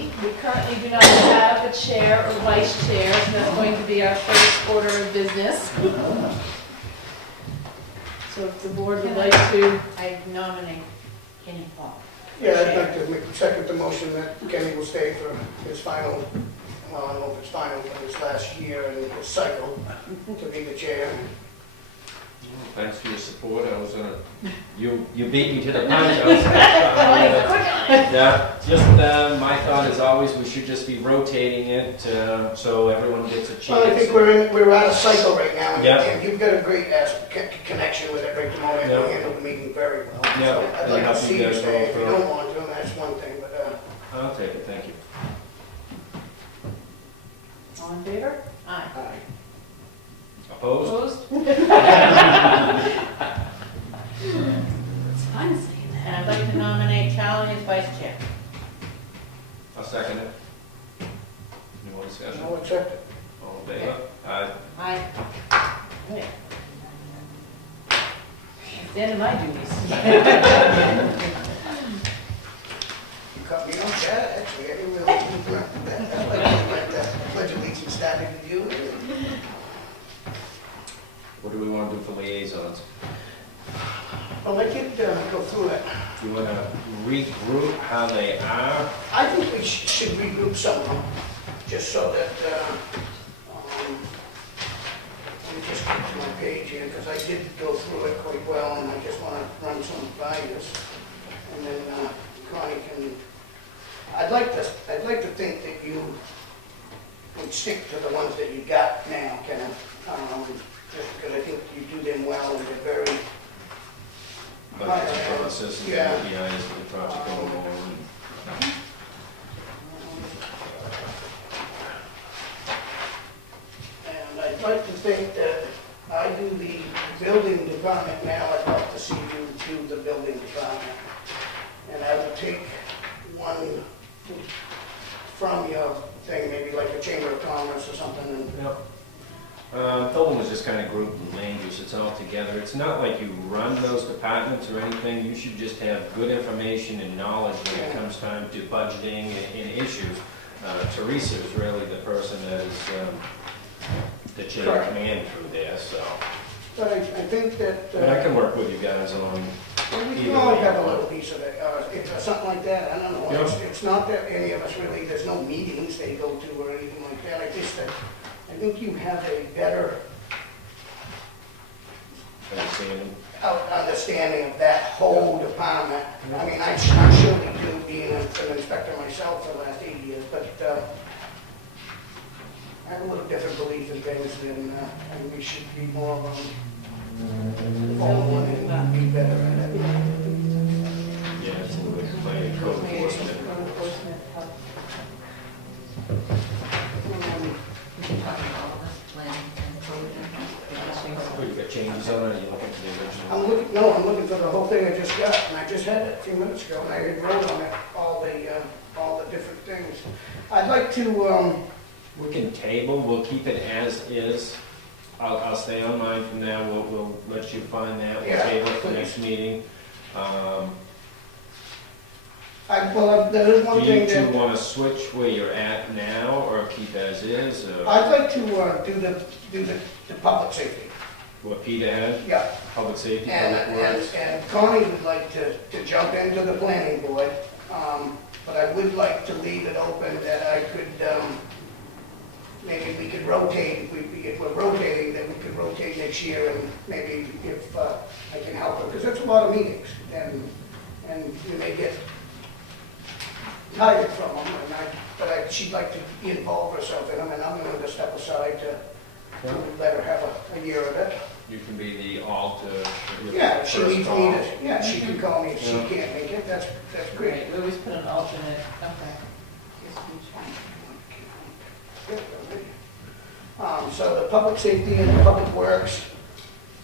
committee. We currently do not have a chair or vice chair, so that's going to be our first order of business. So if the board would like to... I nominate Kenny Paul. Yeah, I'd like to second the motion that Kenny will stay for his final, well, I don't know if it's final, but his last year in his cycle to be the chair. Thanks for your support. I was gonna, you beat me to the punch. Yeah, just my thought is always we should just be rotating it so everyone gets a chance. Well, I think we're out of cycle right now, and, yeah. and you've got a great connection with it right at the moment. Yeah. You handle the meeting very well. Yeah. So I'd like to see you stay. If you don't want to, that's one thing, but I'll take it. Thank you. All in favor? Aye. Opposed? Opposed? It's fun saying that. And I'd like to nominate Charlie as vice chair. I'll second it. Any more discussion? I'll accept it. All in favor? Aye. Aye. Okay. It's the end of my duties. You cut me off that, actually. I didn't really interrupt that. That's why I let the Pledge of Allegiance started with you. What do we want to do for liaisons? Well, I did go through it. You want to regroup how they are? I think we should regroup some of them, just so that, let me just get to my page here, because I did go through it quite well, and I just want to run some by this. And then Connie can, I'd like to think that you would stick to the ones that you got now, Kenneth. Just because I think you do them well, and they're very... Budget process and yeah. KPIs for the project overall. And I'd like to think that I do the building department now. I'd like to see you do the building department. And I would take one from your thing, maybe like a Chamber of Commerce or something. And yep. Building was just kind of grouped in land use. It's all together. It's not like you run those departments or anything. You should just have good information and knowledge when it comes time to budgeting and issues. Teresa is really the person that is the chain of command through there. So, but I think that... but I can work with you guys on... Well, we can all have a little piece of it, something like that. I don't know. Yep. It's not that any of us really, there's no meetings they go to or anything like that. I think you have a better understanding of that whole department. I mean, I surely do, being an inspector myself for the last 8 years, but I have a little different belief in things, and we should be more of them. Follow one and be better at it. Yeah, it's a little bit like code enforcement. You've got changes on it, are you looking for the original? I'm looking for the whole thing I just got, and I just had it a few minutes ago, and I had wrote on it all the different things. I'd like to, we can table, we'll keep it as is. I'll stay on mine from now, we'll let you find that, we'll table it for next meeting. there is one Do thing you two that... want to switch where you're at now, or keep as is? Or I'd like to do the public safety. what Peter had? Yeah. Public safety, public works? And Connie would like to jump into the planning board, but I would like to leave it open that I could, maybe we could rotate, if we're rotating, then we could rotate next year, and maybe if I can help her, because that's a lot of meetings, and you may get tired from them, but she'd like to involve herself in them, and I'm going to step aside to let her have a year of it. You can be the alt. Yeah, she needs me to, yeah, she can call me if she can't make it, that's great. Right, we always put an alternate. Okay. So the public safety and the public works,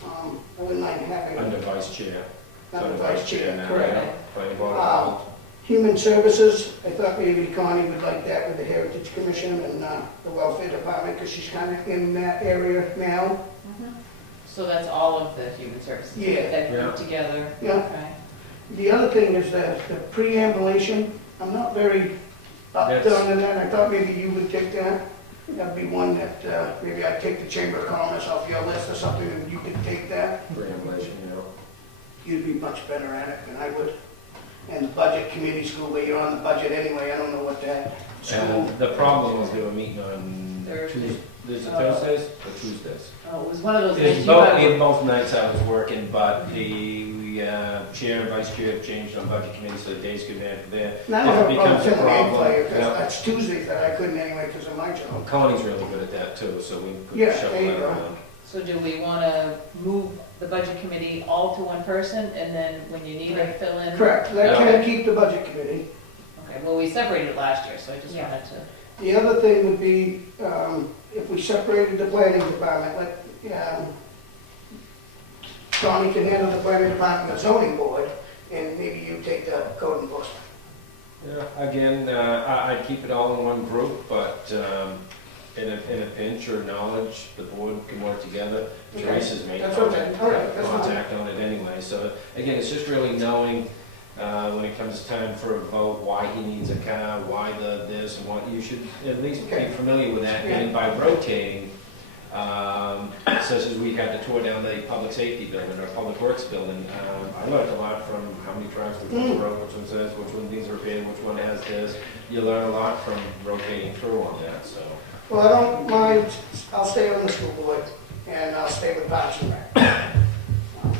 I wouldn't mind having... Under vice chair. Under vice chair, now, correct. Planning board. Human services, I thought maybe Connie would like that with the Heritage Commission and the Welfare Department, because she's kind of in that area now. So that's all of the human services? Yeah. That group together? Yeah. Okay. The other thing is the preambulation. I'm not very done, and then I thought maybe you would take that. That'd be one that, maybe I'd take the Chamber of Commerce off your list or something, and you could take that. Preambulation, you know. You'd be much better at it than I would. And the budget committee school, where you're on the budget anyway, I don't know what that school. And the problem was they were meeting on Thursday. Thursdays or Tuesdays? Oh, it was one of those It's days. both nights I was working, but the chair and vice chair have changed on budget committee, so the days could have there. And I don't have a If it problem becomes a filling in for problem, you, because yeah. that's Tuesdays that I couldn't anyway because of my Well, job. Connie's really good at that too, so we Yeah, could shuffle there you that go. around. So do we want to move the budget committee all to one person, and then when you need a fill-in? Correct, that can keep the budget committee. Okay, well, we separated it last year, so I just Yeah. wanted to. The other thing would be, if we separated the planning department, Connie can handle the planning department and the zoning board, and maybe you take the code enforcement. Yeah, again, I'd keep it all in one group, but in a pinch or knowledge, the board can work together. Okay. Teresa's made That's okay. All right, that's fine. contact on it anyway, so again, it's just really knowing when it comes time for a vote, why he needs a car, why this, and what, you should at least Okay. be familiar with that, Yeah. and by rotating, such as we had to tour down the public safety building, or public works building, I learned a lot from how many trucks, which one's broke, which one says, which one needs repaired, which one has this. You learn a lot from rotating through on that, so. Well, I don't mind, I'll stay on the school board, and I'll stay with Parks and Rec.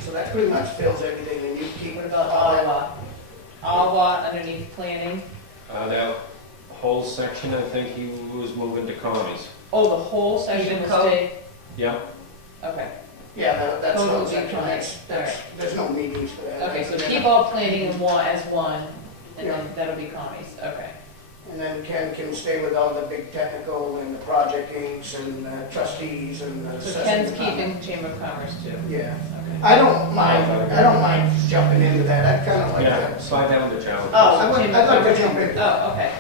So that pretty much fills everything, and you keep What about all that. Awa underneath planning? That whole section, I think he was moving to Connie's. Oh, the whole section Even will code? stay? Yeah, Okay, Yeah, that's Code no will be section, Connie's. there's no meetings for that. okay, so keep all planning in one, as one, and then that'll be Connie's, okay. And then Ken can stay with all the big technical and the project aims and trustees and the. So Ken's keeping Chamber of Commerce too? Yeah, Okay. I don't mind jumping into that, I kinda like yeah, that. slide down the challenge. Oh, I'd Chamber like of to Commerce. jump in. Oh, okay.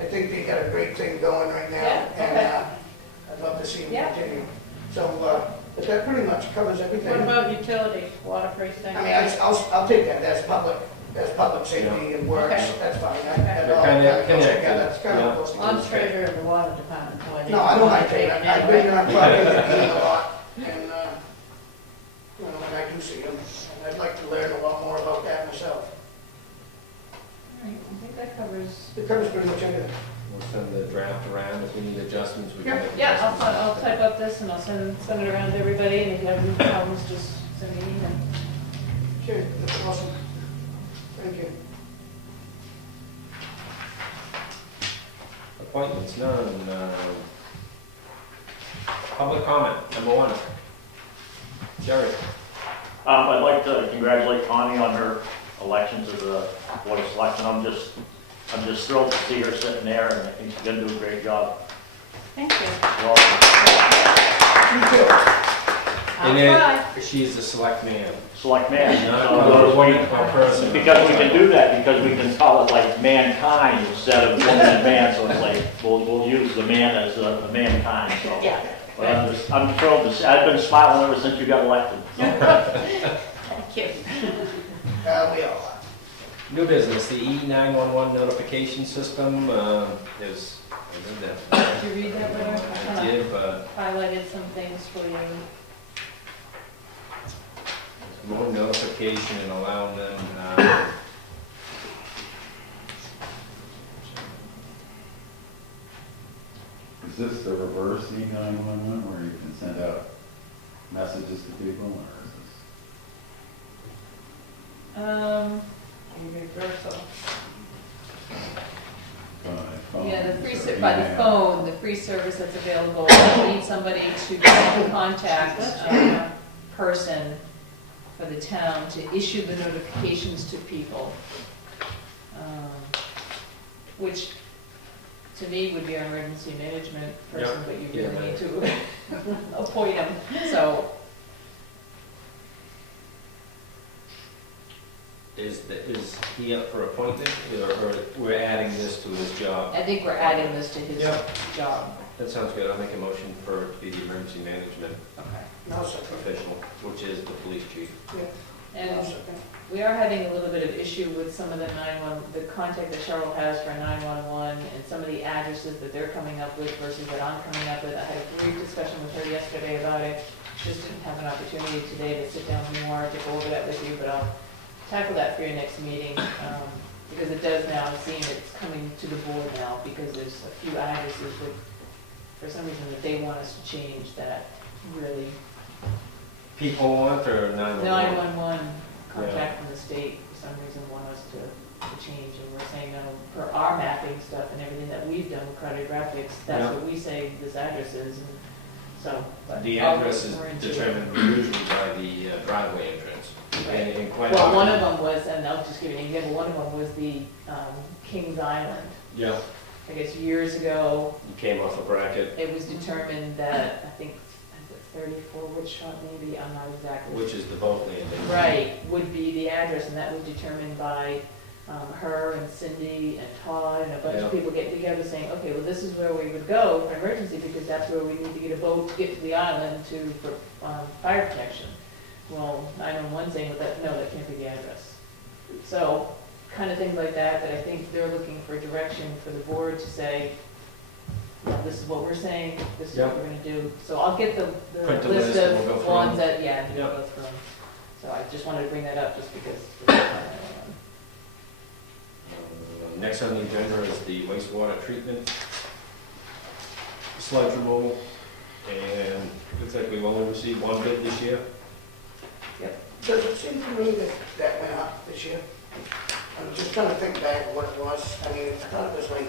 I think they got a great thing going right now, Yeah, and okay. I'd love to see them Yeah. continue. So, but that pretty much covers everything. What about utilities, water precinct? I mean, I'll take that, that's public safety and works, Okay. that's fine, Okay. that They're all kinda goes connected, together, it's kind yeah. of close I'm together. treasurer of the water department, so I didn't. No, I don't mind taking it, I've been on property anyway. a lot, and, when I do see them, and I'd like to learn a lot more about that myself. All right, I think that covers. It covers pretty much everything. We'll send the draft around, if we need adjustments, we can make Yeah, adjustments. I'll type up this and I'll send it around to everybody, and if you have any problems, just send me an email. Okay, that's awesome. Thank you. Appointments, none. Public comment, number one. Jerry. I'd like to congratulate Connie on her election to the Board of Selectmen. I'm just thrilled to see her sitting there, and I think she's gonna do a great job. Thank you. Welcome. You too. I'll And then try. she's the select man, Select man. not So, a appointed person. because we can do that, because we can call it like mankind instead of woman and man, so it's like, we'll use the man as a mankind, so. Yeah. But I'm thrilled to see, I've been smiling ever since you got elected. Thank you. We all are. New business, the E911 notification system is, Did you read that letter? I I kinda did, but highlighted some things for you. more notification and allowing them, Is this the reverse E911 where you can send out messages to people, or is Reversal. this by phone? Yeah, the free, or by the email? phone, the free service that's available, you need somebody to contact a person for the town to issue the notifications to people. Which, to me, would be our emergency management person, but you Yeah, really need to appoint him, so. is he up for appointment, or we're adding this to his job? I think we're adding this to his Yeah. job. That sounds good, I'll make a motion for it to be the emergency management Okay. No, sir. official, which is the police chief. And I'll second. we are having a little bit of issue with some of the the contact that Cheryl has for 911 and some of the addresses that they're coming up with versus that I'm coming up with. I had a brief discussion with her yesterday about it. Just didn't have an opportunity today to sit down more to go over that with you, but I'll tackle that for your next meeting. Because it does now seem it's coming to the board now because there's a few addresses that, for some reason, that they want us to change that really. People want or 911? 911 contact from the state, for some reason, want us to change, and we're saying, no, for our mapping stuff and everything that we've done with cartographics, that's Yeah. what we say this address is, and so. but The I'll address is look more into it. determined usually by the driveway entrance. Right. And quite Well, often- one of them was, and I'll just give you an example, one of them was the Kings Island. Yeah, I guess years ago, you came off a bracket, it was determined that, I think, 34 Wood Shot maybe, I'm not exactly. which is the boat landing. Right, would be the address, and that was determined by her and Cindy and Todd and a bunch Yeah. of people getting together saying, okay, well, this is where we would go for emergency, because that's where we need to get a boat to get to the island for fire protection. Well, 911 saying, well, no, that can't be the address. So, kind of things like that, that I think they're looking for direction for the board to say, well, this is what we're saying, this is what Yeah. we're gonna do. So I'll get the Print the list list and we'll go of through ones them. that, yeah, and we'll Yeah. go through them. So I just wanted to bring that up just because. Next on the agenda is the wastewater treatment sludge removal. And looks like we've only received one bid this year. Does it seem to me that that went up this year? I'm just trying to think back what it was. I mean, I thought it was like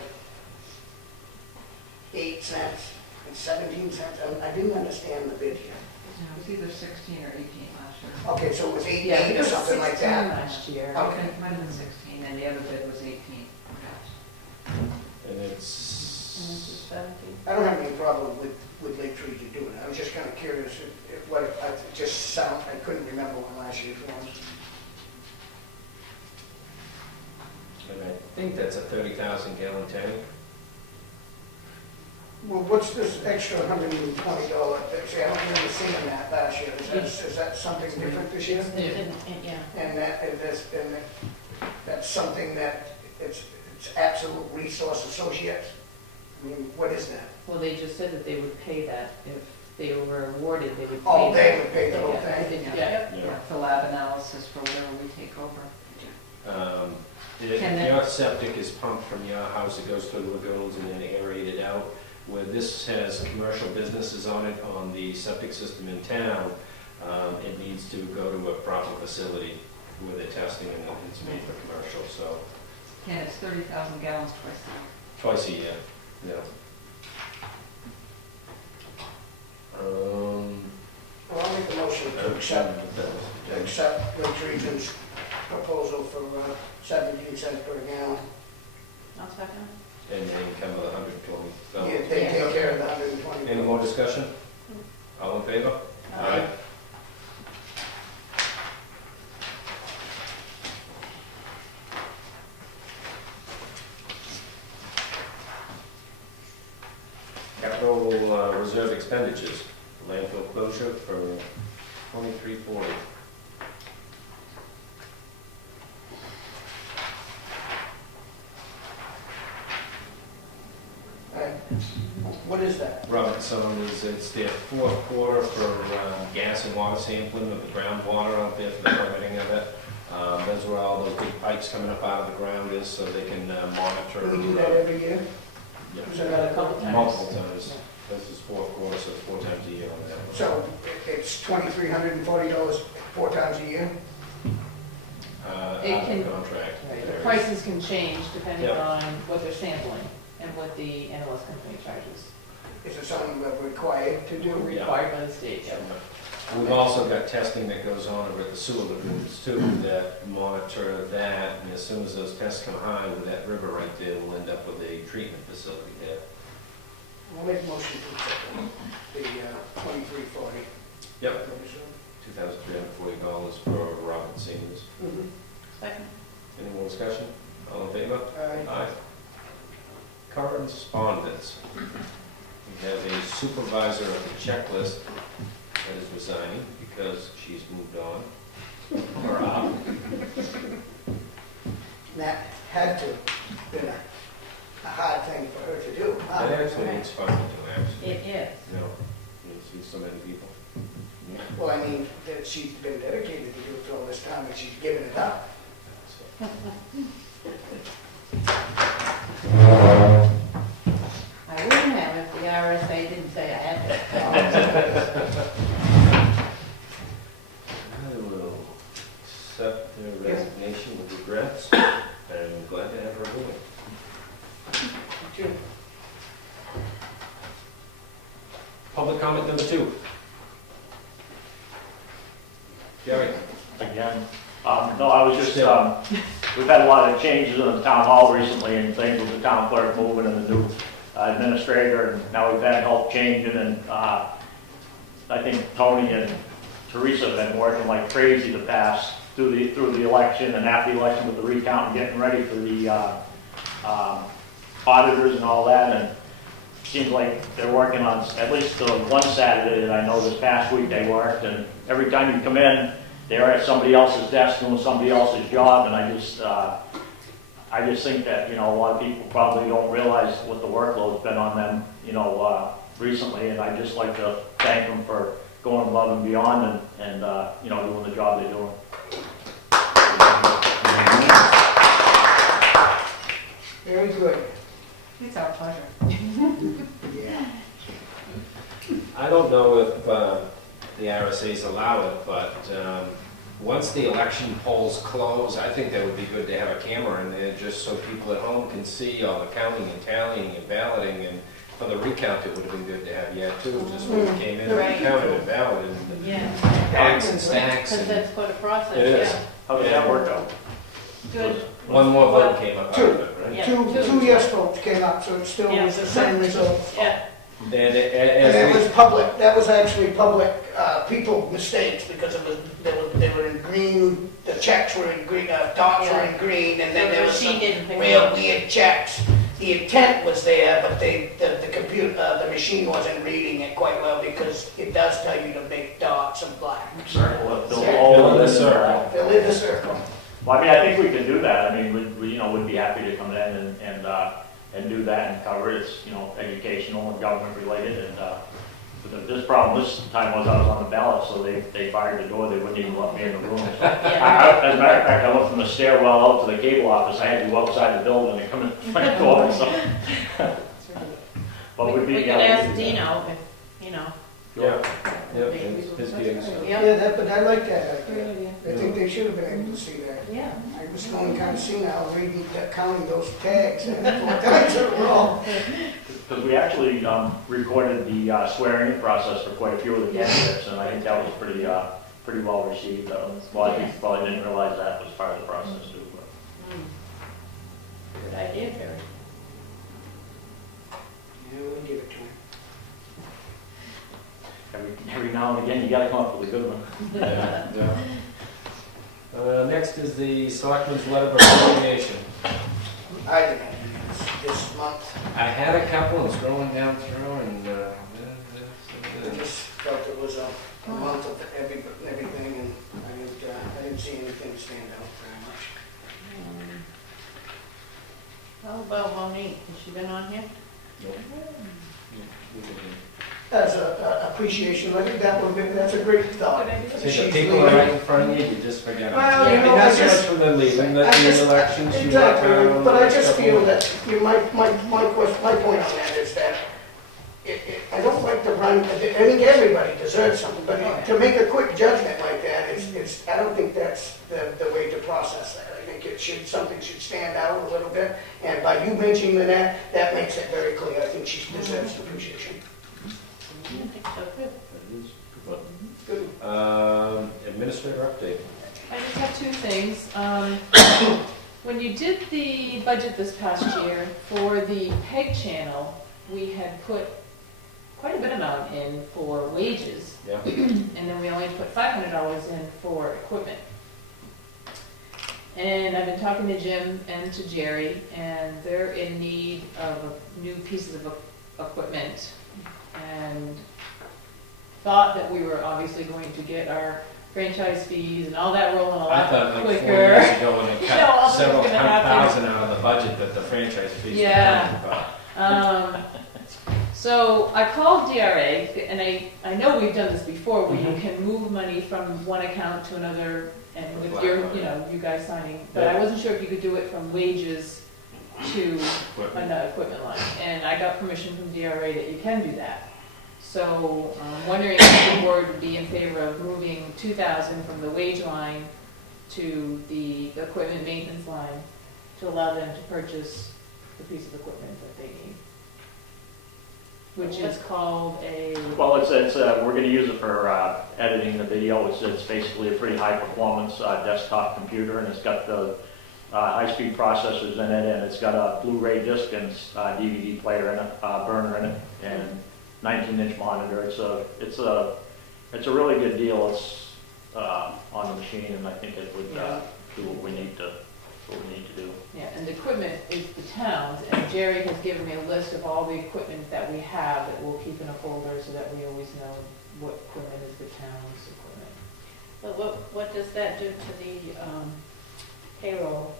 8 cents and 17 cents. I didn't understand the bid here. It was either 16 or 18 last year. Okay, so it was 8 Yeah, or something like 16 that. last year. Okay. It might have been 16, and the other bid was 18, perhaps. And And it's, this is 17. I don't have any problem with Lake Trees doing it. I was just kind of curious what it just sound. I couldn't remember when last year's was. and I think that's a 30,000 gallon tank. Well, what's this extra $120? See, I don't remember seeing that last year. Is that something different this year? Yeah. And that's something that it's absolute resource associates? I mean, what is that? Well, they just said that they would pay that if they were awarded, they would pay. Oh, they that. would pay the whole Yeah, I thing? think- Yeah. Yeah, for lab analysis for whatever we take over. If Can they- your septic is pumped from your house, it goes to the lagoons and then aerated out. Where this has commercial businesses on it, on the septic system in town, it needs to go to a proper facility where they're testing and it's made for commercial, so And it's 30,000 gallons twice a year. twice a year, yeah. Well, I'll make the motion to accept Lake Region's proposal for 17 cents per gallon. I'll second. And then come with 120. So, Yeah, they take care of the 120. any more discussion? All in favor? Aye. Capital reserve expenditures, landfill closure for 2340. What is that? Robinson it's their fourth quarter for gas and water sampling of the groundwater out there for the permitting of it. Those where all those big pipes coming up out of the ground is, so they can monitor. Do we do that every year? Yeah. Is that A couple times. Multiple times. This is fourth quarter, so it's 4 times a year on that one. So it's $2,340 4 times a year? It Out of can- the contract. Right, the There is. prices can change depending Yep. on what they're sampling and what the NLS company charges. Is it something we're required to do? Required by the state, yeah. We've also got testing that goes on over at the sewer lagoons too, that monitor that, and as soon as those tests come high with that river right there, we'll end up with a treatment facility there. I'll make a motion to accept the 2340. Yep. $2,340 for Robert Seniors. Second. Any more discussion? All in favor? Aye. Correspondence. We have a supervisor of the checklist that is resigning because she's moved on. Or up. That had to have been a hard thing for her to do. It actually it's fun to do, actually. It is. You know, you see so many people. Well, I mean, that she's been dedicated to do it for all this time, and she's given it up. I wouldn't have if the RSA didn't say I had to. I will accept their resignation with regrets, and I'm glad to have her going. Public comment number 2. Gary? Again, no, I was just, we've had a lot of changes in the town hall recently and things with the town clerk moving and the new administrator, and now we've had help changing, and I think Tony and Teresa have been working like crazy to pass through the election and after the election with the recount and getting ready for the auditors and all that, and it seems like they're working on at least the one Saturday that I know this past week they worked, and every time you come in, they're at somebody else's desk doing somebody else's job, and I just think that, you know, a lot of people probably don't realize what the workload's been on them, you know, recently, and I'd just like to thank them for going above and beyond and you know, doing the job they're doing. Very good. It's our pleasure. Yeah. I don't know if the RSAs allow it, but once the election polls close, I think that would be good to have a camera in there just so people at home can see all the counting and tallying and balloting. And for the recount, it would have been good to have yet too, just when we came in Right. and counted and balloted and Yeah, stacks and stacks. because And that's quite a process, it is. yeah. How did that work out? Good. One more vote came up out of it, right? Yeah. Two yes votes came up, so it still Yeah. was the same result. Yeah, And And that as was public, that was actually public, people mistakes, because it was, they were in green, the checks were in green, dots were in green, and then there was some She didn't pick real up. weird checks. The intent was there, but the computer, the machine wasn't reading it quite well, because it does tell you to make dots and black. Circle it, Circle. Fill in the circle. Fill in the circle. Well, I mean, I think we could do that. I mean, we you know, would be happy to come in and do that and cover it. It's, you know, educational and government related. And but this problem this time was I was on the ballot, so they fired the door. They wouldn't even let me in the room. So as a matter of fact, I went from the stairwell out to the cable office. I had to go outside the building and come in the front door. So, but we would be. could ask Dino if, you know. yeah, his views. Yeah, but I like that Great idea. idea. I think they should have been able to see that. Yeah. I was going kind of senile reading, counting those tags, and what times are wrong. Because we actually recorded the swearing-in process for quite a few of the candidates, and I think that was pretty well received. Well, I think probably didn't realize that was part of the process too. But. Good idea, Barry. Yeah, we'll give it to him. Every now and again, you got to come up with a good one. Yeah. Next is the Selectmen's Letter of Appreciation. I didn't have this month. I had a couple, and scrolling down through, and I just felt it was a month of everything, and I didn't see anything stand out very much. How about Monique? Has she been on here? As a appreciation, I think that's a great thought. see, She's the people leaving. right in front of you, you just forget them. Well, you know, Not I so much just- from them leaving, I that the just- elections, you Exactly, walk around, but I just stuff feel like that, my point on that is that I don't like to run, I think everybody deserves something, but to make a quick judgment like that is, I don't think that's the way to process that. I think something should stand out a little bit, and by you mentioning that makes it very clear. I think she deserves appreciation. I think so, good. Good. Administrator update. I just have two things. When you did the budget this past year for the PEG channel, we had put quite a bit amount in for wages, Yeah. and then we only put $500 in for equipment. And I've been talking to Jim and to Jerry, and they're in need of new pieces of equipment, and thought that we were obviously going to get our franchise fees and all that rolling a I lot thought like 4 quicker. years ago when they You know, all cut this several was gonna happen. $100,000 out of the budget that the franchise fees were Yeah. talking about. So I called DRA, and I know we've done this before, where you Mhm. can move money from one account to another, and with Black your, money. you know, you guys signing, but I Yeah. wasn't sure if you could do it from wages to Equipment. another equipment line, and I got permission from DRA that you can do that. So I'm wondering if the board would be in favor of moving 2,000 from the wage line to the equipment maintenance line to allow them to purchase the piece of equipment that they need, which is called a, Well, we're gonna use it for editing the video. It's basically a pretty high performance desktop computer, and it's got the high-speed processors in it, and it's got a Blu-ray disc and DVD player in it, burner in it, and 19-inch monitor. It's a really good deal. It's on the machine, and I think it would do what we need to do. yeah, and the equipment is the town's, and Jerry has given me a list of all the equipment that we have that we'll keep in a folder so that we always know what equipment is the town's equipment. But what does that do to the payroll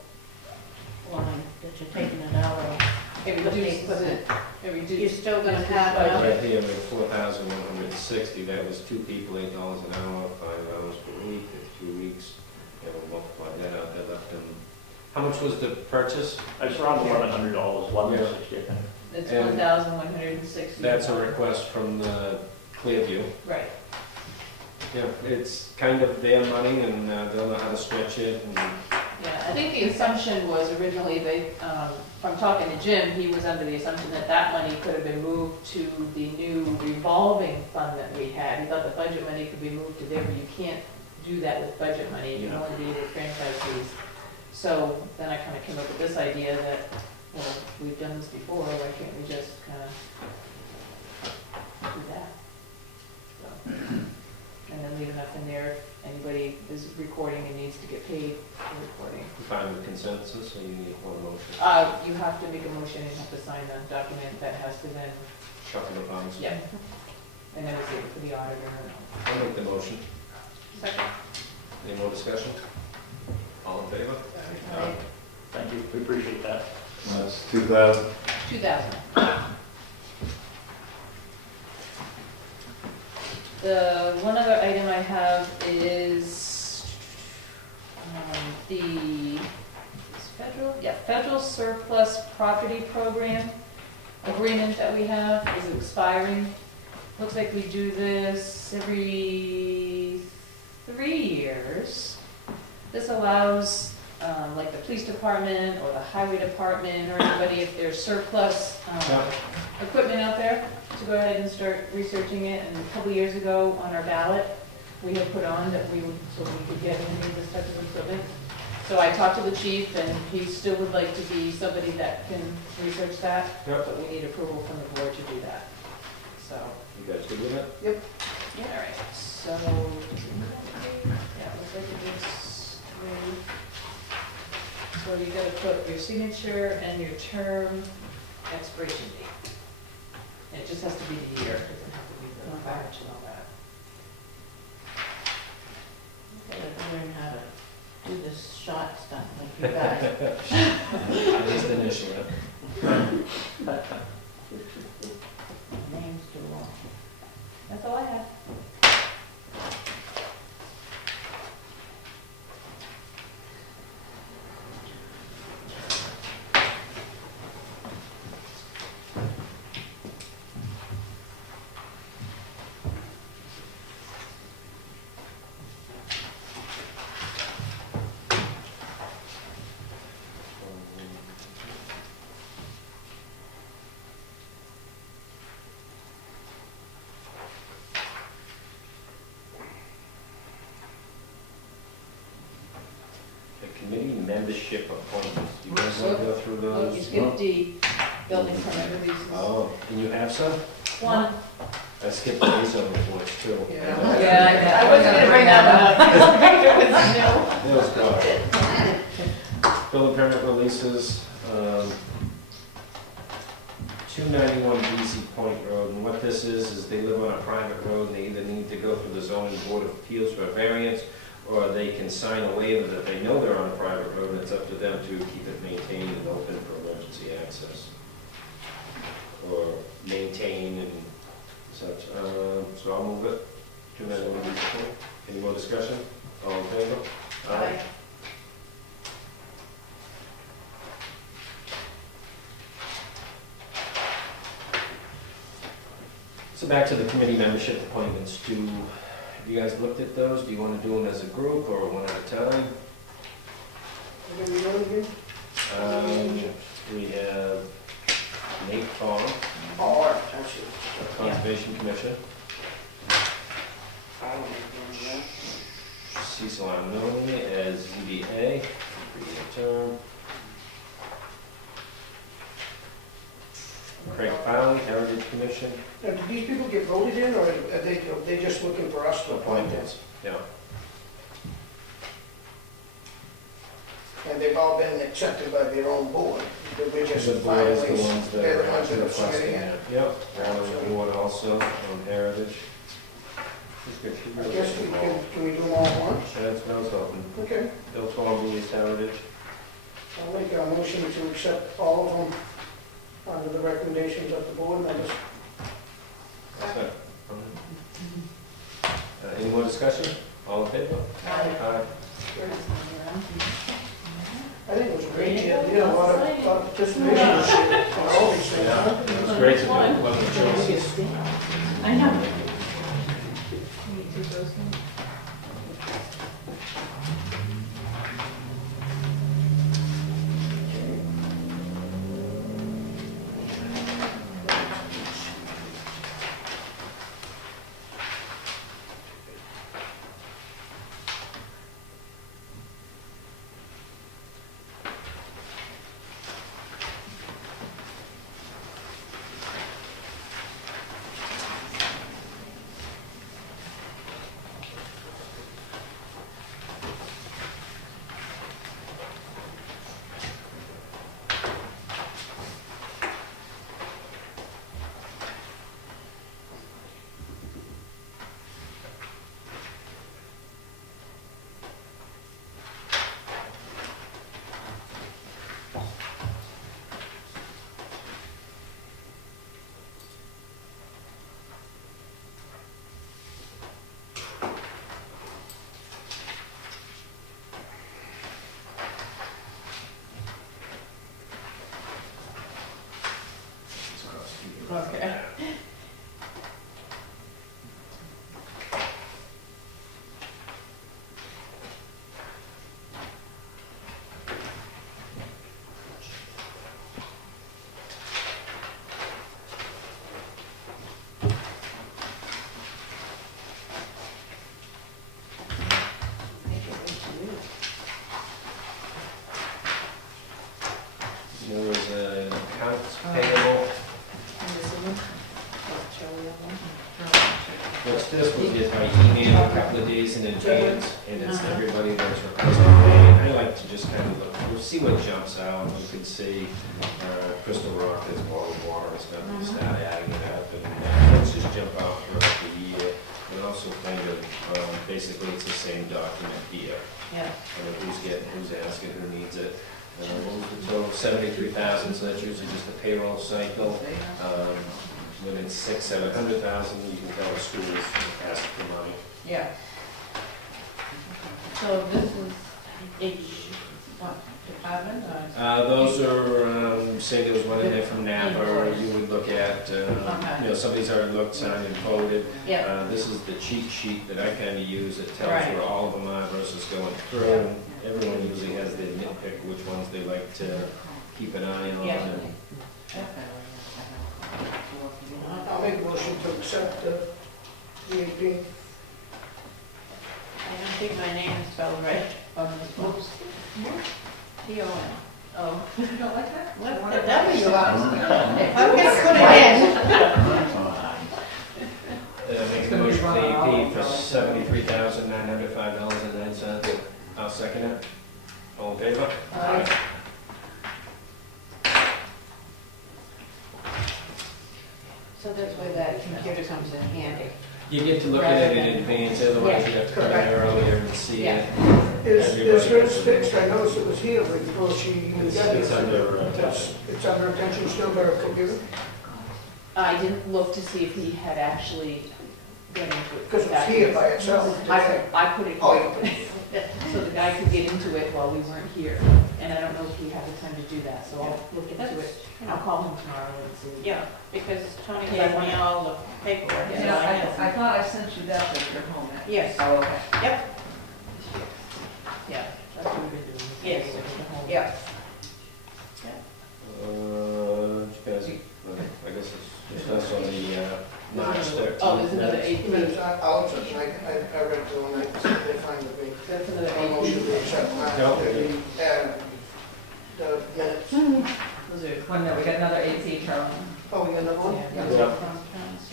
line that you're taking it out of? It But the reduces equipment, it you're reduces. still gonna have Budget. enough? Right here, we have 4,160, that was 2 people, $8 an hour, $5 per week, that's 2 weeks. Yeah, we'll multiply that out, that left them. How much was the purchase? It's around $1,100, $1,160, I think. It's And 1,160. That's a request from the Clearview. Right. Yeah, it's kind of their money, and they'll know how to stretch it, and Yeah, I think the assumption was originally from talking to Jim, he was under the assumption that that money could have been moved to the new revolving fund that we had. He thought the budget money could be moved to there, but you can't do that with budget money, you can only do it with franchise fees. So then I kind of came up with this idea that, well, we've done this before, why can't we just kind of do that? So, and then leave enough in there if anybody is recording and needs to get paid for recording. you find the consensus, so you need one motion. You have to make a motion and you have to sign the document that has to then, Shuffle the funds. yeah. And then it's able for the auditor. I'll make the motion. Second. Any more discussion? All in favor? Thank you, we appreciate that. That's 2,000. 2,000. The one other item I have is the federal surplus property program agreement that we have is expiring. Looks like we do this every 3 years. This allows like the police department or the highway department or anybody, if there's surplus equipment out there, to go ahead and start researching it. And a couple years ago on our ballot, we had put on that we could get any of this type of equipment. So I talked to the chief, and he still would like to be somebody that can research that, but we need approval from the board to do that. So, You guys good with it? yep. All right, so, yeah, looks like it is 3. So you gotta put your signature and your term expiration date. And it just has to be the year, it doesn't have to be the batch and all that. Gotta learn how to do this short stuff like you guys. At least initially. Name's too long. That's all I have. Committee membership appointments, you guys want to go through Look, you those? skipped D, building permit releases. Oh, and you have some? One. I skipped the Liaison reports too. Yeah, I wasn't gonna bring that one up. It was good. Building permit releases, 291 Breezy Point Road, and what this is they live on a private road, and they either need to go through the zoning board of appeals for a variance, or they can sign a waiver that they know they're on a private road, and it's up to them to keep it maintained and open for emergency access. Or maintain and such, so I'll move it. 291 Breezy Point. Any more discussion? All in favor? Aye. So back to the committee membership appointments. Have you guys looked at those? Do you want to do them as a group or one at a time? We have Nate Farr, Oh, actually. Conservation Commission, I don't know that. Cecil Arnone as ZBA, 3-year term. Craig Fowley, Heritage Commission, Now, did these people get voted in, or are they just looking for us to appoint them? appointments. Yeah. And they've all been accepted by their own board? We're just The board is the finally, ones that they're are the ones actually that are submitting requesting it? it. Yep, Valerie Board also on Heritage. She's good. She's I really guess good. we can we do them all at once? That's what I was hoping. Okay. Bill Twombley is Heritage. I'll make a motion to accept all of them under the recommendations of the board members. Second. Any more discussion? All in favor? Aye. I think it was a great year, a lot of participation on all these things. Yeah, huh? it was great to know what the choices. I know. Okay. There was an accounts payable. What's this, we get by email a couple of days in advance, and it's everybody that's requesting pay. I like to just kind of look, we'll see what jumps out. You can see Crystal Rock has boiled water and stuff, and start adding it up, and let's just jump out throughout the year. And also kind of, basically it's the same document here. Yeah. Who's getting, who's asking, who needs it. What was the total? 73,000, so that's usually just a payroll cycle. When it's 600,000, 700,000, you can tell the schools ask for money. Yeah. So this is each, what, department or? Those are, say there was one in there from Napa, you would look at, you know, somebody's already looked, signed and voted. Yeah. This is the cheat sheet that I kind of use, it tells Right. where all of them are versus going through. Everyone usually has their nitpick, which ones they like to keep an eye on. Yeah. And I'll make a motion to accept the VAP. I don't think my name is spelled right on this book. T-O-N. Oh, you don't like that? What the W are? If I'm gonna put it in. make the motion to AP for $73,905.09. I'll second it. All in favor? Aye. So that's where that computer comes in handy. You get to look at it in advance, otherwise you have to come in Correct. earlier and see Yeah. it. Is hers fixed? I noticed it was here before she even got It's it. under, It's under attention still by her computer? I didn't look to see if he had actually been into it. Because it was here by itself. I put it Oh, here, you put it. so the guy could get into it while we weren't here. And I don't know if he had the time to do that, so I'll look into That's, it. I'll call him tomorrow and see. yeah, because Tony gave me all the paperwork, so I have. I thought I sent you that at your home. Yes. Oh, okay. Yep, Yeah, that's what we've been doing. Yes. Yeah. yep. I guess it's just us on the March 13th. Oh, there's another 8 Minutes, I'll accept, I read through them, they find the big. That's another 8 Motion to accept, the minutes. Those are, One minute, we got another AC, Charlie. Oh, we got another one? Yeah. Yeah.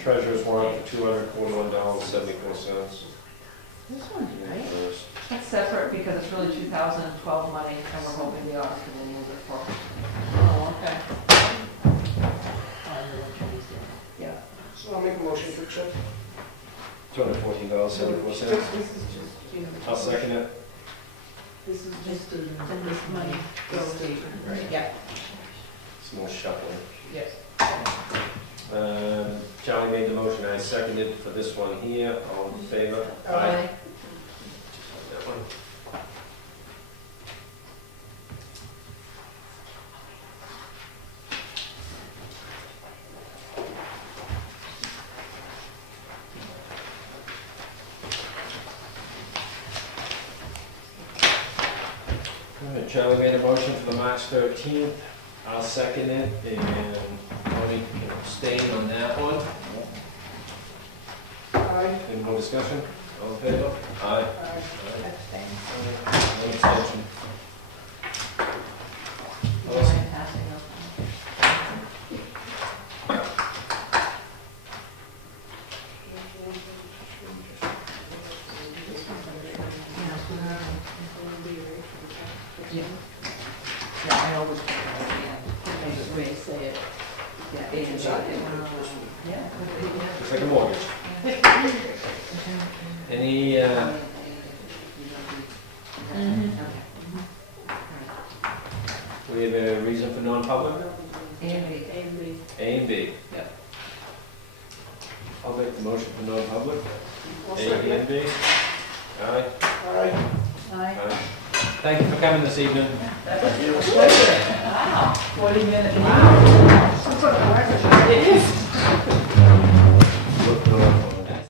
Treasurer's warrant for $241.74. this one's right. That's separate because it's really 2012 money, and we're hoping the office will move it for. Oh, okay. Oh, I know what Tracy's doing. Yeah. So I'll make a motion to accept. $214.74. This is just, you know. I'll second it. This is just the, And this money goes to, Right. yeah. It's more shuffling. yes. Charlie made the motion, I seconded for this one here. All in favor? Aye. That one. All right, Charlie made a motion for the March 13th. I'll second it, and Tony can abstain on that one. Aye. Any more discussion? All in favor? Aye. Aye. No extension. Ryan passing up. Yeah, I always put that at the end. That's the way to say it. Yeah, It's not in there. Yeah. It's like a mortgage. Any, we have a reason for non-public? Andy. A and B. Yep. I'll make the motion for non-public. I'll A second and it. B. Aye. Aye. Aye. Aye. Thank you for coming this evening. That was a pleasure. Wow, 40 minutes. Wow.